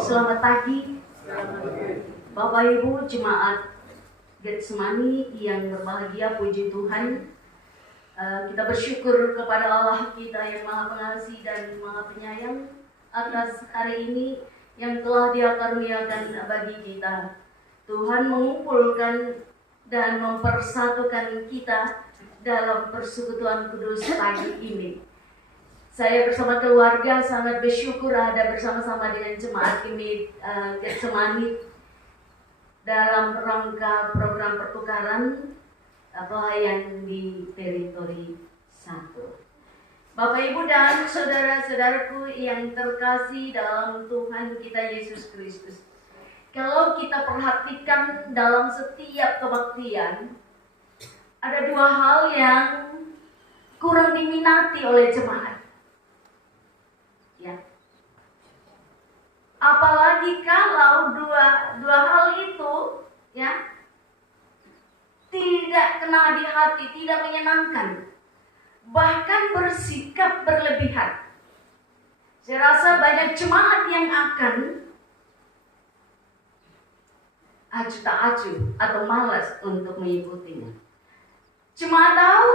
Selamat pagi Bapak Ibu Jemaat Getsemani yang berbahagia, puji Tuhan. Kita bersyukur kepada Allah kita yang Maha Pengasih dan Maha Penyayang atas hari ini yang telah Dia karuniakan bagi kita. Tuhan mengumpulkan dan mempersatukan kita dalam persekutuan kudus pagi ini. Saya bersama keluarga sangat bersyukur ada bersama-sama dengan jemaat ini Getsemani dalam rangka program pertukaran pelayan di teritori 1. Bapak Ibu dan saudara-saudaraku yang terkasih dalam Tuhan kita Yesus Kristus. Kalau kita perhatikan dalam setiap kebaktian, ada dua hal yang kurang diminati oleh jemaat. Ya. Apalagi kalau dua hal itu ya tidak kena di hati, tidak menyenangkan, bahkan bersikap berlebihan. Saya rasa banyak jemaat yang akan acuh tak acuh atau malas untuk mengikutinya. Jemaat tahu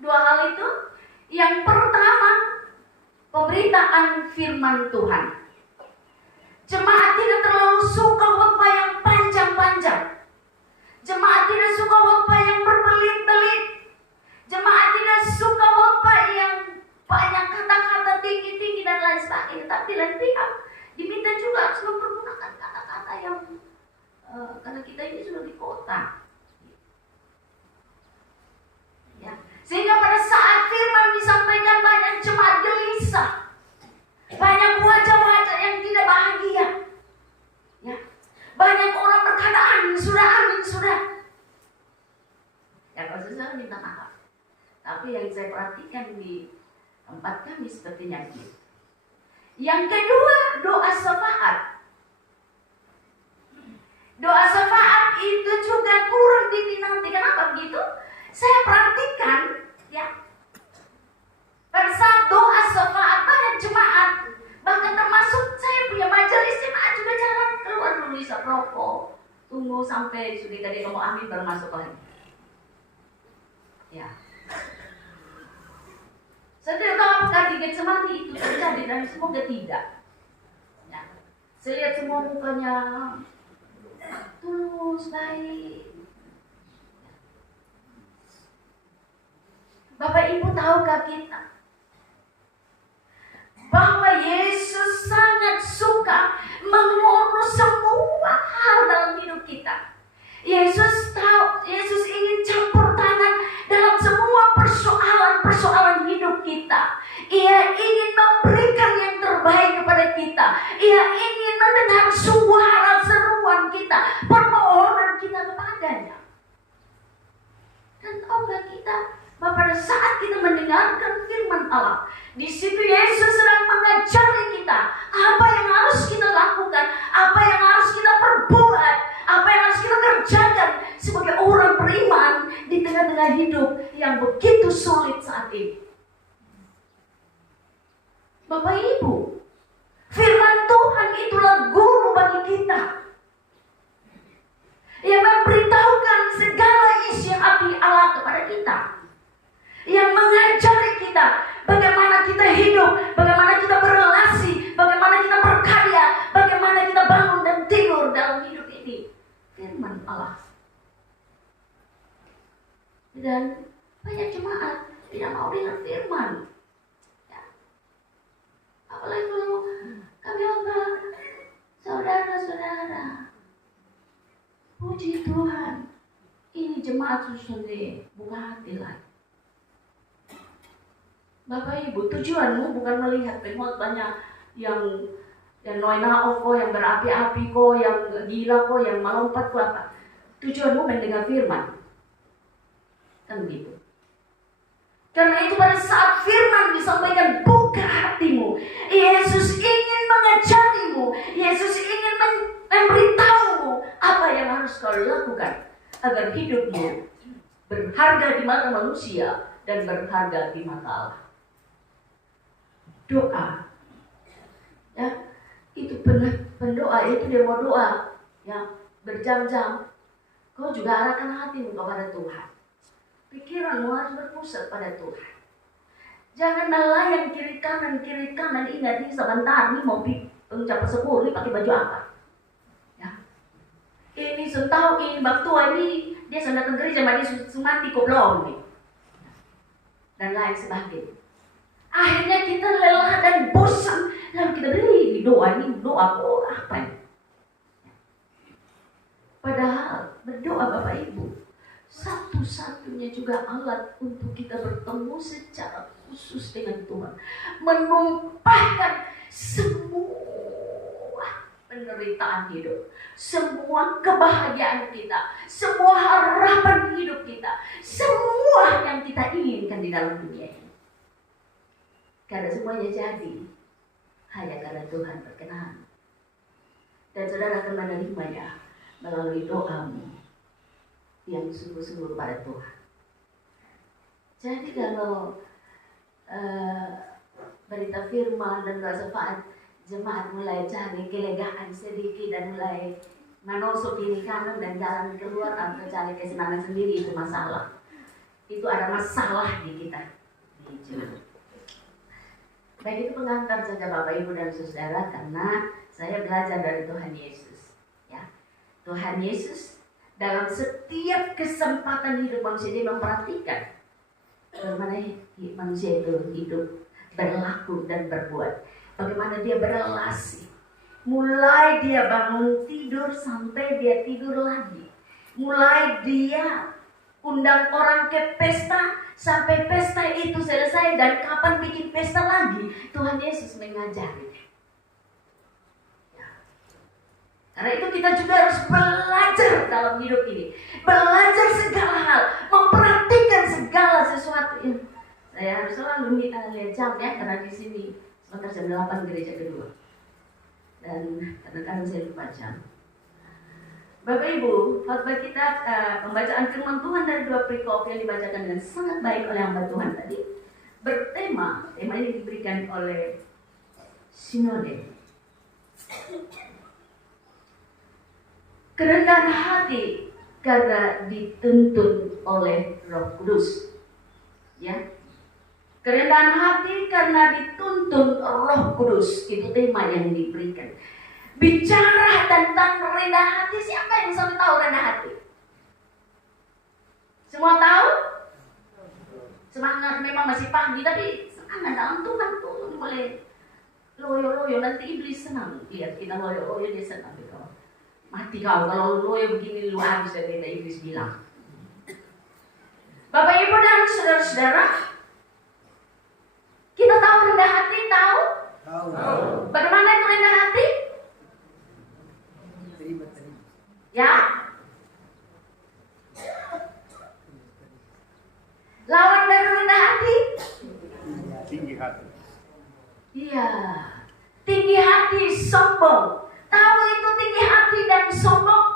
dua hal itu. Yang pertama, pemberitaan firman Tuhan. Jemaat tidak terlalu suka khotbah yang panjang-panjang. Jemaat tidak suka khotbah yang berbelit-belit. Jemaat tidak suka khotbah yang banyak kata-kata tinggi-tinggi dan lain sebagainya. Tapi lain pihak diminta juga harus mempergunakan kata-kata yang karena kita ini sudah di kota. Ya. Sehingga pada saat firman disampaikan banyak jemaat gelisah. Banyak wajah-wajah yang tidak bahagia. Ya. Banyak orang berkata amin sudah. Ya kalau saya minta maaf. Tapi yang saya perhatikan di tempat kami sepertinya gitu. Yang kedua, doa syafaat. Doa syafaat itu juga kurang diminati. Kenapa begitu? Saya perhatikan ya, pada saat doa syafaat banyak jemaat, bahkan termasuk saya punya majelis jemaat juga jarang keluar dulu isap rokok, tunggu sampai sudah tadi ngomong amin baru masuk lagi. Ya, saya tidak tahu apakah di Getsemani itu terjadi dan semoga tidak. Ya, saya lihat semua mukanya tulus, baik. Bapak Ibu tahukah kita bahwa Yesus sangat suka mengurus semua hal dalam hidup kita. Yesus tahu, Yesus ingin campur tangan dalam semua persoalan-persoalan hidup kita. Ia ingin memberikan yang terbaik kepada kita. Ia ingin mendengar suara seruan kita, permohonan kita kepadanya. Dan tahukah kita bahwa pada saat kita mendengarkan firman Allah, di situ Yesus sedang mengajari kita apa yang harus kita lakukan, apa yang harus kita perbuat, apa yang harus kita kerjakan sebagai orang beriman di tengah-tengah hidup yang begitu sulit saat ini. Bapak Ibu, firman Tuhan itulah guru bagi kita yang memberitahukan segala isi hati Allah kepada kita, yang mengajari kita bagaimana kita hidup, bagaimana kita berrelasi, bagaimana kita berkarya, bagaimana kita bangun dan tidur dalam hidup ini. Firman Allah. Dan banyak jemaat tidak mau dengar firman. Ya. Apalagi kalau kami khotbah, saudara-saudara, puji Tuhan, ini jemaat sendiri, buka hati lagi. Bapak Ibu, tujuanmu bukan melihat pengkhotbahnya yang noina kok, yang berapi-api kok, yang gila kok, yang melompat kok apa. Tujuanmu mendengar firman. Kan begitu. Karena itu pada saat firman disampaikan, buka hatimu. Yesus ingin mengajarimu. Yesus ingin memberitahumu apa yang harus kau lakukan agar hidupmu berharga di mata manusia dan berharga di mata Allah. Doa, ya, itu pendoa itu dia mau doa ya berjam-jam, kau juga arahkan hatimu kepada Tuhan. Pikiranmu harus berpusat pada Tuhan. Jangan melayang kiri kanan. Ingat nih sebentar nih mau ucap 10 nih pakai baju apa? Ya. Ini tahu ini bak tua ini dia sudah ke gereja mandi sumati kok belum nih. Dan lain sebagainya. Akhirnya kita lelah dan bosan. Lalu kita beli doa apa ini? Padahal berdoa Bapak Ibu satu-satunya juga alat untuk kita bertemu secara khusus dengan Tuhan, menumpahkan semua penderitaan hidup, semua kebahagiaan kita, semua harapan hidup kita, semua yang kita inginkan di dalam dunia ini. Karena semuanya jadi hanya karena Tuhan berkenan. Dan saudara akan menerimanya melalui doamu yang sungguh-sungguh kepada Tuhan. Jadi kalau berita firman dan syafaat jemaat mulai cari kelegaan sedikit dan mulai menusuk kiri kanan dan jalan keluar atau cari kesenangan sendiri, itu masalah. Itu ada masalah di kita. Baik, itu pengantar saja Bapak Ibu dan Saudara, karena saya belajar dari Tuhan Yesus. Ya, Tuhan Yesus dalam setiap kesempatan hidup manusia dia memperhatikan bagaimana manusia itu hidup, berlaku dan berbuat. Bagaimana dia berelasi. Mulai dia bangun tidur sampai dia tidur lagi. Mulai dia undang orang ke pesta sampai pesta itu selesai dan kapan bikin pesta lagi. Tuhan Yesus mengajari. Karena itu kita juga harus belajar dalam hidup ini. Belajar segala hal. Memperhatikan segala sesuatu. Saya harus selalu lihat jam ya. Karena di sini sekitar jam 8 gereja kedua. Dan kadang-kadang saya lupa jam. Bapak Ibu, khotbah kita pembacaan firman Tuhan dari 2 perikop yang dibacakan dengan sangat baik oleh hamba Tuhan tadi. Bertema, tema ini diberikan oleh Sinode. Kerendahan hati karena dituntun oleh Roh Kudus. Ya. Kerendahan hati karena dituntun Roh Kudus. Itu tema yang diberikan. Bicara tentang rendah hati, siapa yang sampai tahu rendah hati? Semua tahu? Semangat memang masih pagi, tapi semangat dalam Tuhan tuh boleh loyo-loyo, nanti iblis senang. Lihat kita loyo-loyo dia senang. Mati kau kalau lu yang begini lu habis, dan iblis bilang. Bapak Ibu dan saudara-saudara, kita tahu rendah hati, tahu? Tahu. Bagaimana itu rendah hati? Ya? Lawan dari rendah hati? Tinggi hati. Iya. Tinggi hati, sombong. Tahu itu tinggi hati dan sombong?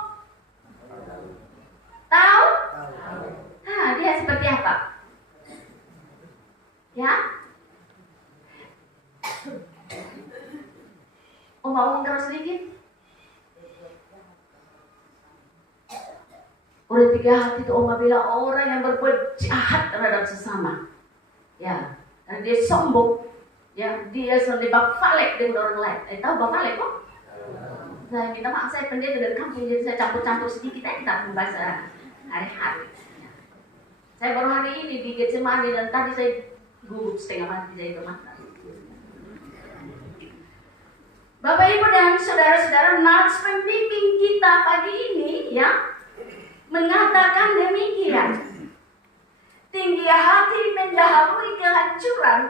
Tahu? Nah, dia seperti apa? Ya? Ngomong terus sedikit. Oleh tiga hati itu Oma bilang orang yang berbuat jahat terhadap sesama. Ya, karena dia sombong. Ya, dia selalu bak-falek dengan orang lain. Tahu bak-falek kok? Saya minta maaf, saya pendeta dari kampung, jadi saya campur-campur sedikit aja kita membahas hari-hari. Saya baru hari ini di Getsemani dan tadi saya gugup setengah mati dari mata. Bapak Ibu dan saudara-saudara, nats pembimbing kita pagi ini ya mengatakan demikian. Tinggi hati mendahului kehancuran,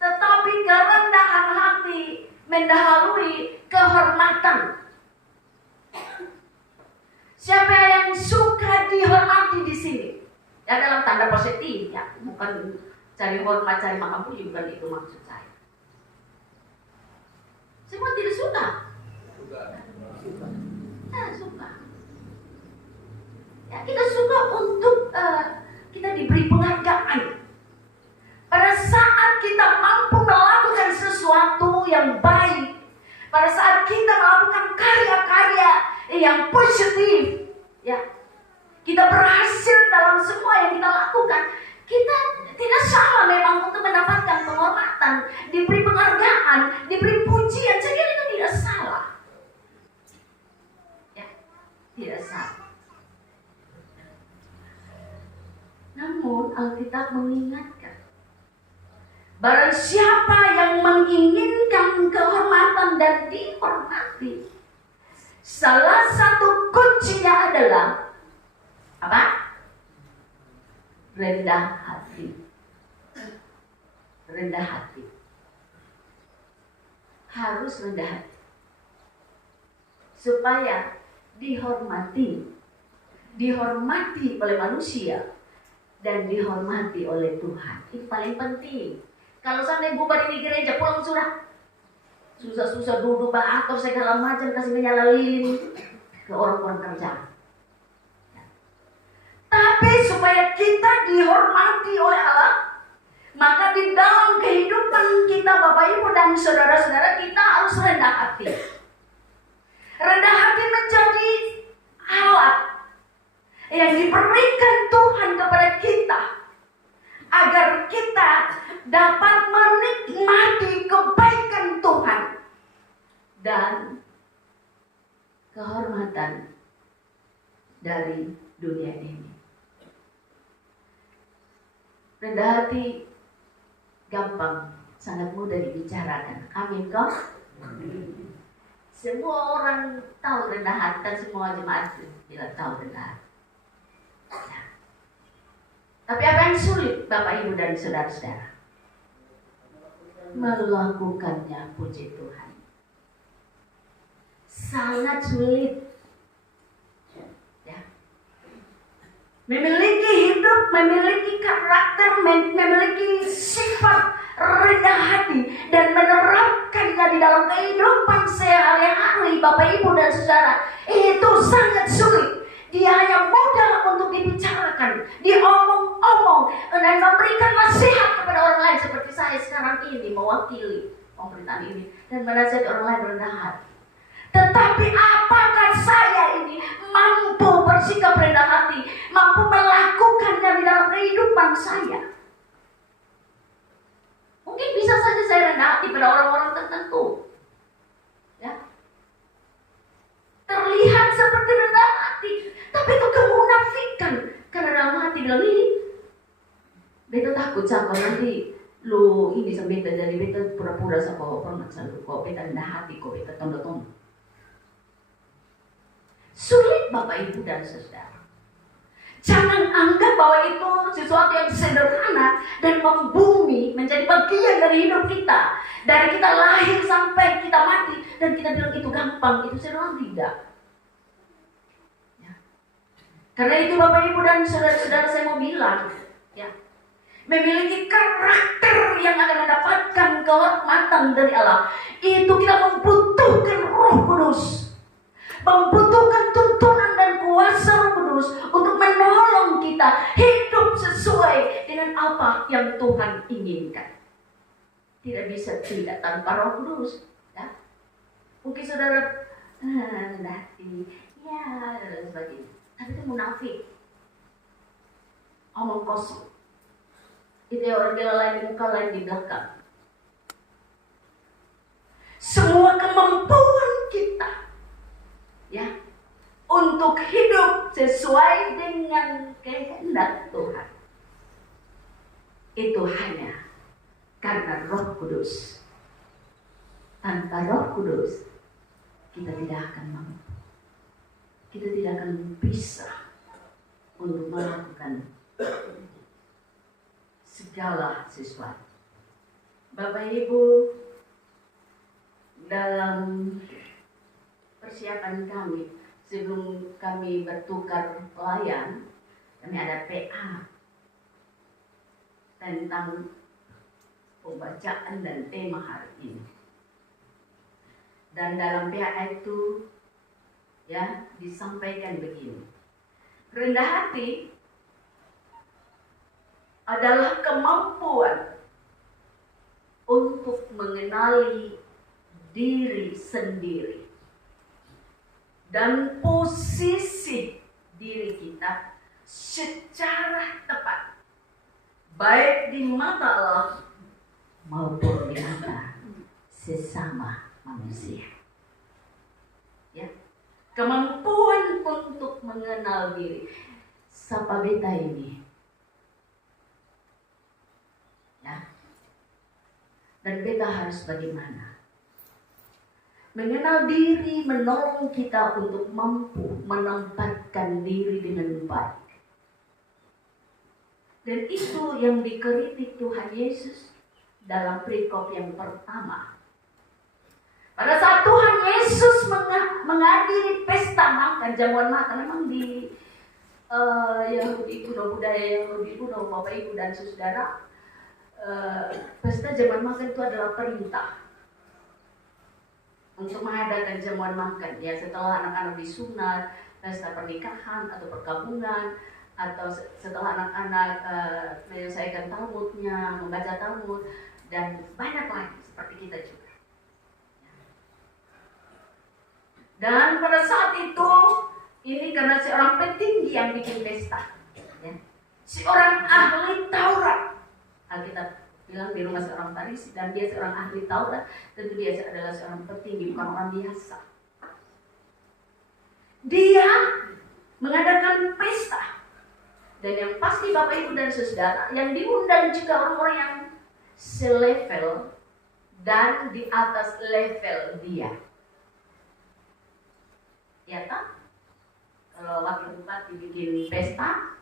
tetapi kerendahan hati mendahului kehormatan. Siapa yang suka dihormati di sini? Ya dalam tanda positif ya, bukan cari hormat, cari makan puji, bukan itu maksud saya. Semua tidak suka. Suka. Ya, kita suka untuk kita diberi penghargaan. Pada saat kita mampu melakukan sesuatu yang baik, pada saat melakukan karya-karya yang positif, ya. Kita berhasil dalam semua yang kita lakukan. Kita tidak salah memang untuk mendapatkan penghormatan, diberi penghargaan, diberi pujian. Saya kira itu tidak salah. Ya, tidak salah. Namun Alkitab mengingatkan, barang siapa yang menginginkan kehormatan dan dihormati, salah satu kuncinya adalah apa? Rendah hati. Rendah hati. Harus rendah hati. Supaya dihormati. Dihormati oleh manusia dan dihormati oleh Tuhan. Itu paling penting. Kalau sampai bubar di gereja pulang sudah susah-susah duduk atau segala macam kasih menyala lilin ke orang-orang kerja. Tapi supaya kita dihormati oleh Allah, maka di dalam kehidupan kita Bapak Ibu dan saudara-saudara, kita harus rendah hati. Rendah hati menjadi alat yang diberikan Tuhan kepada kita, agar kita dapat menikmati kebaikan Tuhan dan kehormatan dari dunia ini. Rendah hati gampang, sangat mudah dibicarakan. Amin kok? Semua orang tahu rendah hati, dan semua jemaat tidak tahu rendah hati. Nah. Tapi apa yang sulit Bapak Ibu dan saudara-saudara? Melakukannya, puji Tuhan. Sangat sulit. Memiliki hidup, memiliki karakter, memiliki sifat rendah hati dan menerapkannya di dalam kehidupan sehari-hari Bapak Ibu dan saudara, itu sangat sulit. Dia hanya mudah untuk dibicarakan, diomong-omong, dan memberikan nasihat kepada orang lain seperti saya sekarang ini mewakili pemerintahan ini dan menasihati orang lain rendah hati. Tetapi apakah saya ini mampu bersikap rendah hati, mampu melakukannya di dalam kehidupan saya? Mungkin bisa saja saya rendah hati pada orang-orang tertentu, ya, terlihat seperti rendah hati, tapi itu kemunafikan. Karena dalam hati bilang ini, beta takut siapa nanti lu ini sampai beta, jadi beta pura-pura sama orang selalu kok beta rendah hati, kok beta tondo-tondo. Sulit Bapak Ibu dan saudara. Jangan anggap bahwa itu sesuatu yang sederhana dan membumi menjadi bagian dari hidup kita. Dari kita lahir sampai kita mati dan kita bilang itu gampang, itu sederhana, tidak. Ya. Karena itu Bapak Ibu dan saudara-saudara, saya mau bilang, ya, memiliki karakter yang akan mendapatkan kehormatan dari Allah, itu kita membutuhkan Roh Kudus. Membutuhkan tuntunan dan kuasa Roh Kudus untuk menolong kita hidup sesuai dengan apa yang Tuhan inginkan. Tidak bisa tidak tanpa Roh Kudus, ya. Mungkin saudara nanti, ya, dan sebagainya. Tapi itu munafik, omong kosong. Itu orang dia lain di muka, lain di belakang. Semua kemampuan kita, ya, untuk hidup sesuai dengan kehendak Tuhan, itu hanya karena Roh Kudus. Tanpa Roh Kudus, kita tidak akan mampu. Kita tidak akan bisa untuk melakukan segala sesuatu. Bapak Ibu, dalam persiapan kami sebelum kami bertukar pelayan, kami ada PA tentang pembacaan dan tema hari ini. Dan dalam PA itu, ya, disampaikan begini: rendah hati adalah kemampuan untuk mengenali diri sendiri dan posisi diri kita secara tepat, baik di mata Allah maupun di mata sesama manusia. Ya, kemampuan untuk mengenal diri. Sapa beta ini, ya. Dan beta harus bagaimana? Mengenal diri menolong kita untuk mampu menempatkan diri dengan baik. Dan itu yang dikritik Tuhan Yesus dalam perikop yang pertama. Pada saat Tuhan Yesus menghadiri pesta makan, jamuan makan, memang di Yahudi kuno, budaya Yahudi kuno, Bapak Ibu dan Saudara, pesta jamuan makan itu adalah perintah untuk mengadakan jamuan makan. Ya, setelah anak-anak disunat, pesta pernikahan atau perkabungan, atau setelah anak-anak menyelesaikan Talmudnya, membaca Talmud, dan banyak lagi seperti kita juga. Dan pada saat itu, ini karena seorang petinggi yang bikin pesta, ya. Seorang ahli Taurat, Alkitab bilang di rumah seorang Farisi, dan dia seorang ahli Taurat, tentu dia adalah seorang petinggi, bukan orang biasa. Dia mengadakan pesta, dan yang pasti Bapak Ibu dan Saudara, yang diundang juga orang-orang yang selevel dan di atas level dia. Ya kan? Kalau wakil bupati bikin pesta,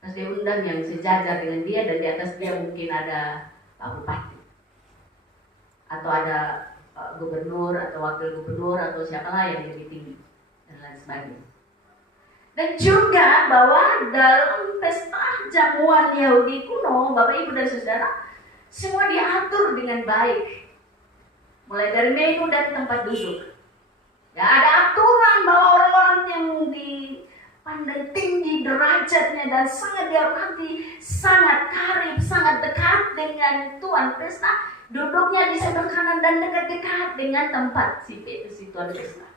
terus dia undang yang sejajar dengan dia, dan di atas dia mungkin ada Pak Bupati, atau ada gubernur atau wakil gubernur atau siapalah yang lebih tinggi dan lain sebagainya. Dan juga bahwa dalam pesta jamuan Yahudi kuno, Bapak Ibu dan Saudara, semua diatur dengan baik, mulai dari menu dan tempat duduk. Ya, ada aturan bahwa orang-orang yang dipandang tinggi derajatnya dan sangat dihormati, sangat karib, sangat dekat dengan tuan pesta, duduknya di sebelah kanan dan dekat-dekat dengan tempat si tuan pesta.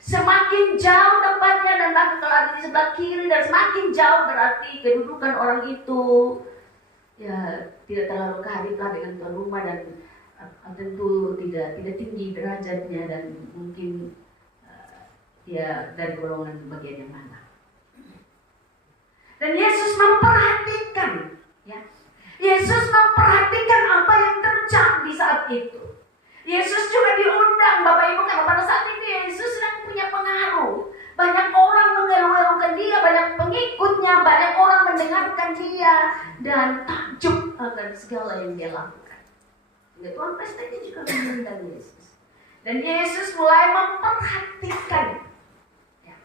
Semakin jauh tempatnya, dan bahkan kalau ada di sebelah kiri, dan semakin jauh berarti kedudukan orang itu ya tidak terlalu karib lah dengan tuan rumah, dan tentu tidak tinggi derajatnya, dan mungkin dia dari golongan bagian yang mana. Dan Yesus memperhatikan, ya. Yesus memperhatikan apa yang terjadi saat itu. Yesus juga diundang, Bapak Ibu, karena pada saat itu Yesus sedang punya pengaruh. Banyak orang mengeluh-elukan dia, banyak pengikutnya, banyak orang mendengarkan dia dan takjub akan segala yang dia lakukan. Tuan pesta ini juga mengundang Yesus. Dan Yesus mulai memperhatikan. Ya.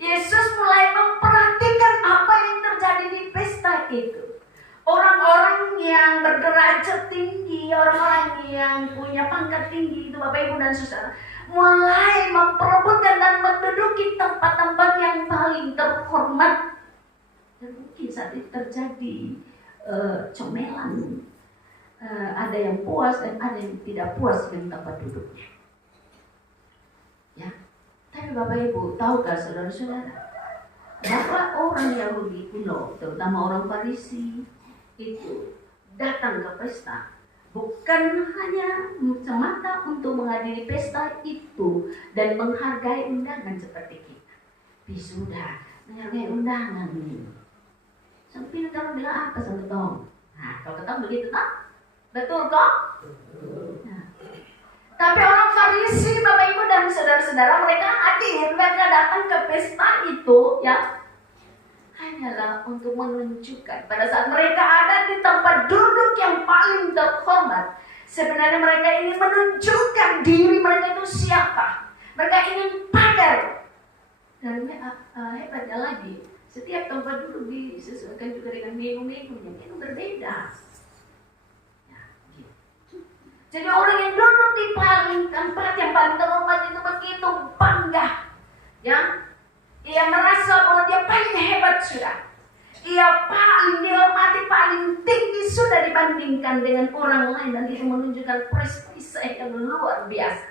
Yesus mulai memperhatikan apa yang terjadi di pesta itu. Orang-orang yang berderajat tinggi, orang-orang yang punya pangkat tinggi itu, Bapak Ibu dan Saudara, mulai memperebutkan dan menduduki tempat-tempat yang paling terhormat. Dan mungkin saat itu terjadi comelan. Ada yang puas dan ada yang tidak puas dengan tempat duduknya. Ya, tapi Bapak Ibu, tahukah saudara-saudara, bahwa orang Yahudi kuno, terutama orang Farisi, itu datang ke pesta bukan hanya semata untuk menghadiri pesta itu dan menghargai undangan seperti kita. Tapi sudah menghargai undangan ini. Sampai kalau bilang apa sama Tom? Nah, kalau ketemu begitu tak? Betul kok? Nah. Tapi orang Farisi, Bapak Ibu dan saudara-saudara, mereka hadir, mereka datang ke pesta itu, ya, hanyalah untuk menunjukkan pada saat mereka ada di tempat duduk yang paling terhormat, sebenarnya mereka ingin menunjukkan diri mereka itu siapa. Mereka ingin pamer. Dan hebatnya lagi, setiap tempat duduk disesuaikan juga dengan menu-menunya, menu berbeda. Jadi orang yang duduk di tempat yang paling terhormat itu begitu bangga, ya. Ia merasa bahwa dia paling hebat sudah. Ia paling dihormati, paling tinggi sudah dibandingkan dengan orang lain, dan itu menunjukkan prestise yang luar biasa.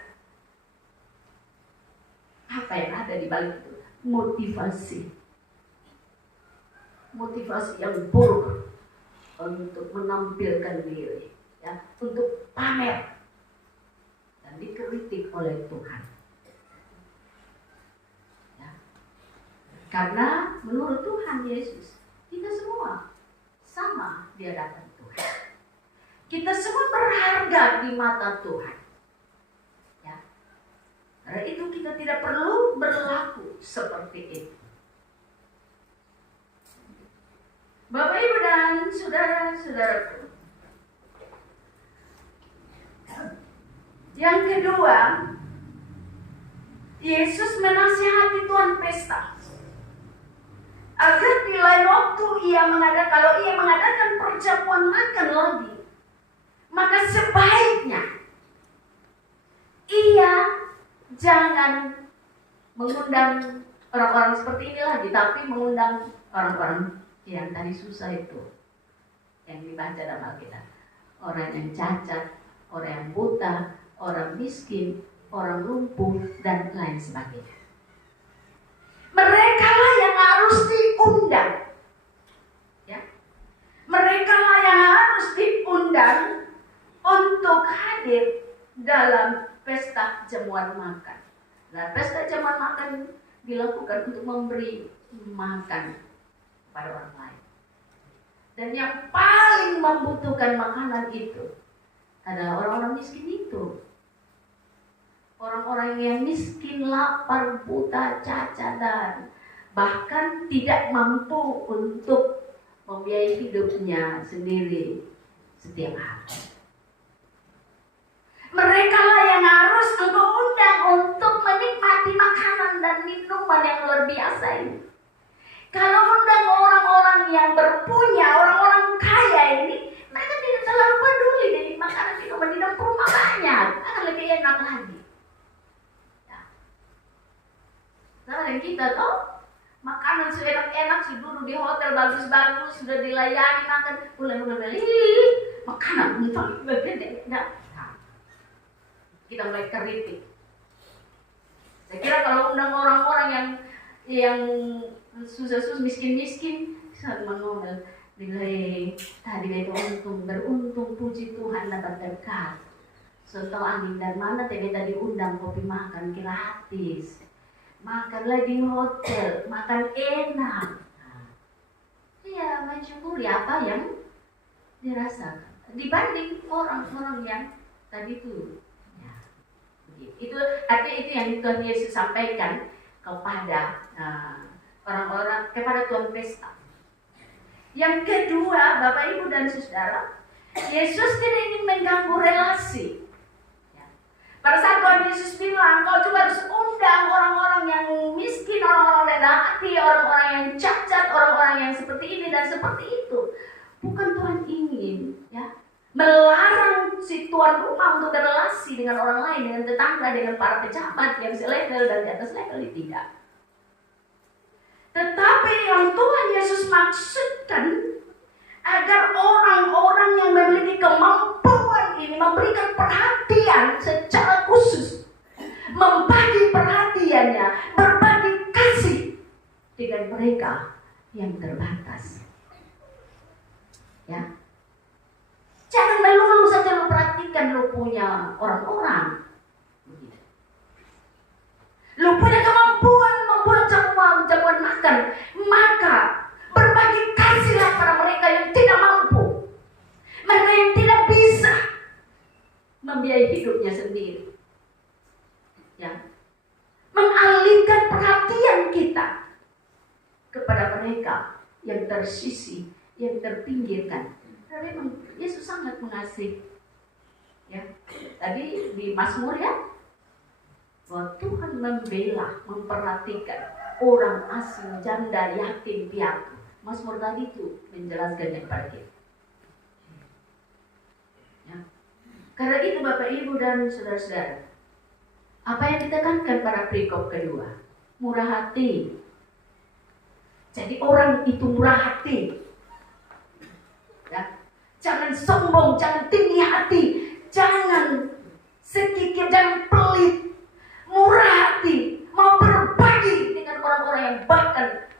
apa yang ada di balik itu? Motivasi. Motivasi yang buruk untuk menampilkan diri, ya, untuk pamer dan dikritik oleh Tuhan. Ya. Karena menurut Tuhan Yesus, kita semua sama di hadapan Tuhan. Kita semua berharga di mata Tuhan. Ya. Karena itu kita tidak perlu berlaku seperti itu. Bapak, Ibu, dan saudara-saudaraku, yang kedua, Yesus menasihati tuan pesta agar di lain waktu kalau ia mengadakan perjamuan makan lagi, maka sebaiknya ia jangan mengundang orang-orang seperti ini lagi, tapi mengundang orang-orang yang tadi susah itu, yang dibaca dalam Alkitab. Orang yang cacat, orang yang buta, orang miskin, orang lumpuh, dan lain sebagainya. Mereka lah yang harus diundang. Ya. Mereka lah yang harus diundang untuk hadir dalam pesta jamuan makan. Nah, pesta jamuan makan dilakukan untuk memberi makan pada orang lain. Dan yang paling membutuhkan makanan itu adalah orang-orang miskin itu. Orang-orang yang miskin, lapar, buta, cacat, dan bahkan tidak mampu untuk membiayai hidupnya sendiri setiap hari. Mereka lah yang harus engkau undang untuk menikmati makanan dan minuman yang luar biasa ini. Kalau undang orang-orang yang berpunya, orang-orang kaya ini, mereka tidak terlalu peduli dengan makanan minuman di dalam rumah banyak, akan lebih enak lagi. Ya. Sama dengan kita toh, makanan sudah enak-enak, sudah duduk di hotel bagus-bagus, sudah dilayani makan, mulai makanan untuk berbeda. Nah, kita mulai kritik. Saya kira kalau undang orang-orang yang susah-susah, miskin-miskin, saat mengomel, nilai tadi itu beruntung, puji Tuhan dapat dekat. Soto angin dan mana tadi undang kopi makan gratis, makanlah di hotel, makan enak. Iya, mensyukuri apa yang dirasakan dibanding orang-orang yang tadi itu. Ya, itu artinya itu yang Tuhan Yesus sampaikan kepada orang-orang, kepada tuan pesta. Yang kedua, Bapak, Ibu, dan saudara, Yesus tidak ingin mengganggu relasi. Ya. Pada saat Tuhan Yesus bilang, kau juga harus undang orang-orang yang miskin, orang-orang rendah hati, orang-orang yang cacat, orang-orang yang seperti ini dan seperti itu. Bukan Tuhan ingin, ya, melarang si tuan rumah untuk berrelasi dengan orang lain, dengan tetangga, dengan para pejabat yang selevel dan di atas level, tidak. Tetapi yang Tuhan Yesus maksudkan agar orang-orang yang memiliki kemampuan ini memberikan perhatian secara khusus, membagi perhatiannya, berbagi kasih dengan mereka yang terbatas. Ya, jangan melulu saja lu perhatikan lu punya orang-orang, lu punya kemampuan membuat jamuan makan, maka berbagi kasihlah pada mereka yang tidak mampu, mereka yang tidak bisa membiayai hidupnya sendiri. Ya, mengalihkan perhatian kita kepada mereka yang tersisih, yang terpinggirkan. Karena memang Yesus sangat mengasihi. Ya, tadi di Mazmur, ya, bahwa Tuhan membela, memperhatikan orang asing, janda, yatim, piatu. Mazmur tadi itu menjelaskannya kepada kita. Ya. Karena itu Bapak, Ibu, dan saudara-saudara, apa yang ditekankan pada perikop kedua? Murah hati. Jadi orang itu murah hati. Ya. Jangan sombong, jangan tinggi hati, jangan sedikit, jangan pelit. Murah hati, mau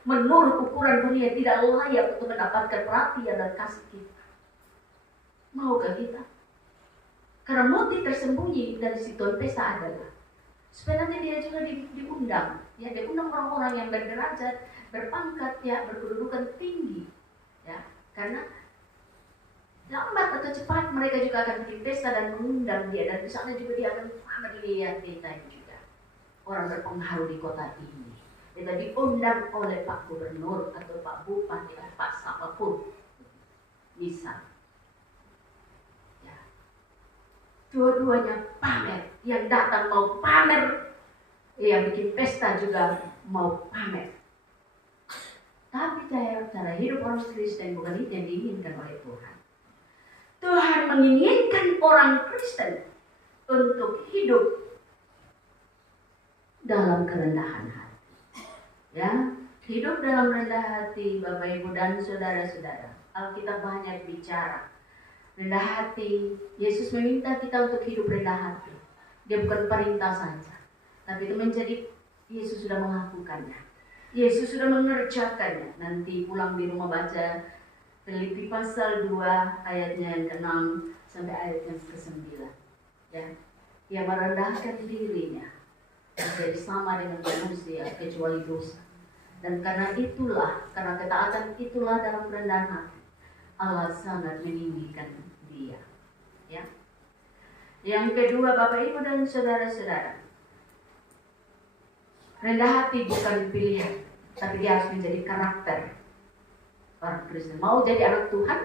menurut ukuran dunia tidak layak untuk mendapatkan perhatian dan kasih kita. Maukah kita? Karena motif tersembunyi dari si Tuan Pesta adalah supaya nanti dia juga diundang, ya, diundang orang-orang yang berderajat, berpangkat, ya, berkedudukan tinggi, ya, karena lambat atau cepat mereka juga akan bikin pesta dan mengundang dia, dan di sana juga dia akan melihat kita juga orang berpengaruh di kota ini. Kita diundang oleh Pak Gubernur atau Pak Bupati atau Pak siapapun, bisa. Dua-duanya pamer. Yang datang mau pamer, yang bikin pesta juga mau pamer. Tapi cara hidup orang Kristen bukan itu yang diinginkan oleh Tuhan. Tuhan menginginkan orang Kristen untuk hidup dalam kerendahan hati. Ya, hidup dalam rendah hati, Bapak Ibu dan saudara-saudara. Alkitab banyak bicara rendah hati. Yesus meminta kita untuk hidup rendah hati. Dia bukan perintah saja, tapi itu menjadi Yesus sudah melakukannya. Yesus sudah mengerjakannya. Nanti pulang di rumah baca Filipi pasal 2 ayatnya yang ke-6 sampai ayat yang ke-9. Ya, Ia merendahkan dirinya menjadi sama dengan manusia kecuali dosa. Dan karena ketaatan itulah dalam kerendahan hati, Allah sangat meninggikan dia. Ya. Yang kedua, Bapak Ibu dan saudara-saudara, rendah hati bukan pilihan, tapi dia harus menjadi karakter orang Kristen. Mau jadi anak Tuhan,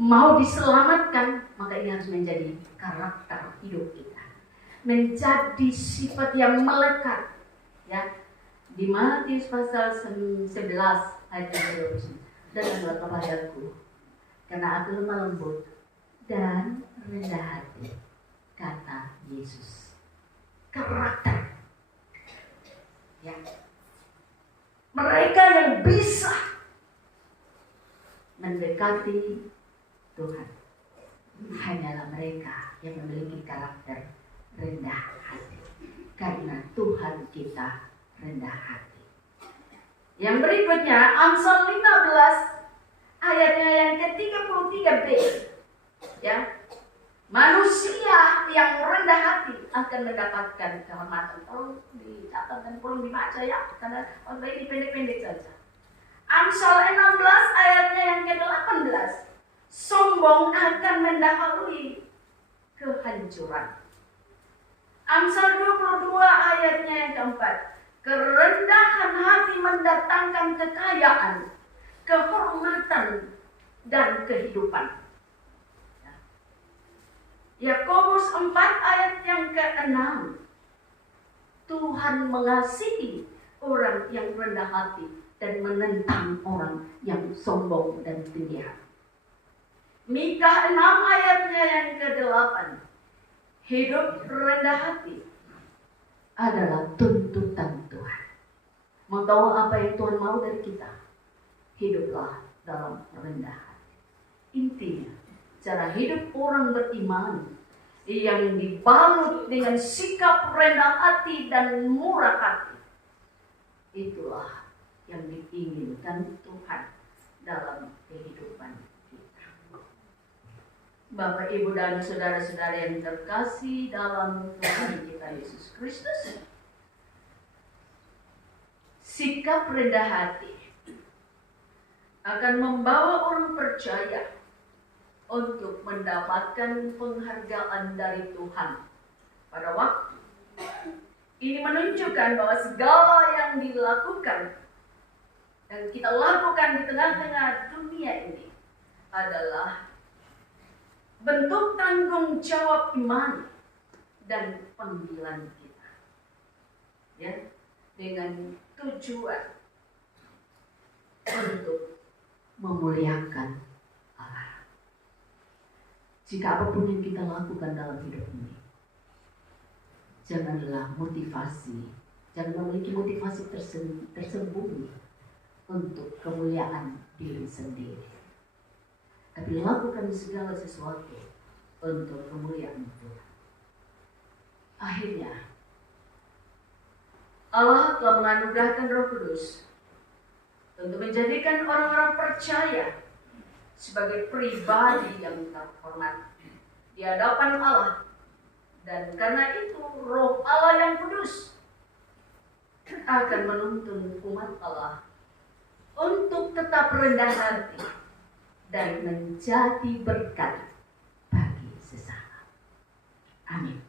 mau diselamatkan, maka ini harus menjadi karakter hidup kita, menjadi sifat yang melekat. Ya, di Matius pasal 11 ayat 29, datanglah kepadaku, karena aku lemah lembut dan rendah hati, kata Yesus. Karakter. Ya. Mereka yang bisa mendekati Tuhan hanyalah mereka yang memiliki karakter rendah hati. Karena Tuhan kita rendah hati. Yang berikutnya, Amsal 15 ayatnya yang ke-33b. Ya. Manusia yang rendah hati akan mendapatkan kehormatan. Tolong dicatat dan tolong dibaca ya, karena ini pendek-pendek saja. Amsal 16 ayatnya yang ke-18. Sombong akan mendahului kehancuran. Amsal 22 ayatnya yang ke-4. Kerendahan hati mendatangkan kekayaan, kehormatan, dan kehidupan. Yakobus 4 ayat yang ke-6. Tuhan mengasihi orang yang rendah hati dan menentang orang yang sombong dan tinggi hati. Mika 6 ayatnya yang ke-8. Hidup rendah hati adalah tuntutan Tuhan. Mau tahu apa yang Tuhan mau dari kita? Hiduplah dalam rendah hati. Intinya, cara hidup orang beriman yang dibalut dengan sikap rendah hati dan murah hati, itulah yang diinginkan Tuhan dalam kehidupan kita. Bapak, Ibu, dan saudara-saudara yang terkasih dalam Tuhan kita Yesus Kristus, sikap rendah hati akan membawa orang percaya untuk mendapatkan penghargaan dari Tuhan pada waktu. Ini menunjukkan bahwa segala yang dilakukan dan kita lakukan di tengah-tengah dunia ini adalah bentuk tanggung jawab iman dan panggilan kita. Ya, dengan tujuan untuk memuliakan Allah. Jika apapun yang kita lakukan dalam hidup ini, janganlah jangan memiliki motivasi tersembunyi untuk kemuliaan diri sendiri. Tapi lakukan segala sesuatu untuk kemuliaan Tuhan. Akhirnya, Allah telah menganugerahkan Roh Kudus untuk menjadikan orang-orang percaya sebagai pribadi yang terhormat di hadapan Allah. Dan karena itu Roh Allah yang kudus akan menuntun umat Allah untuk tetap rendah hati dan menjadi berkat bagi sesama. Amin.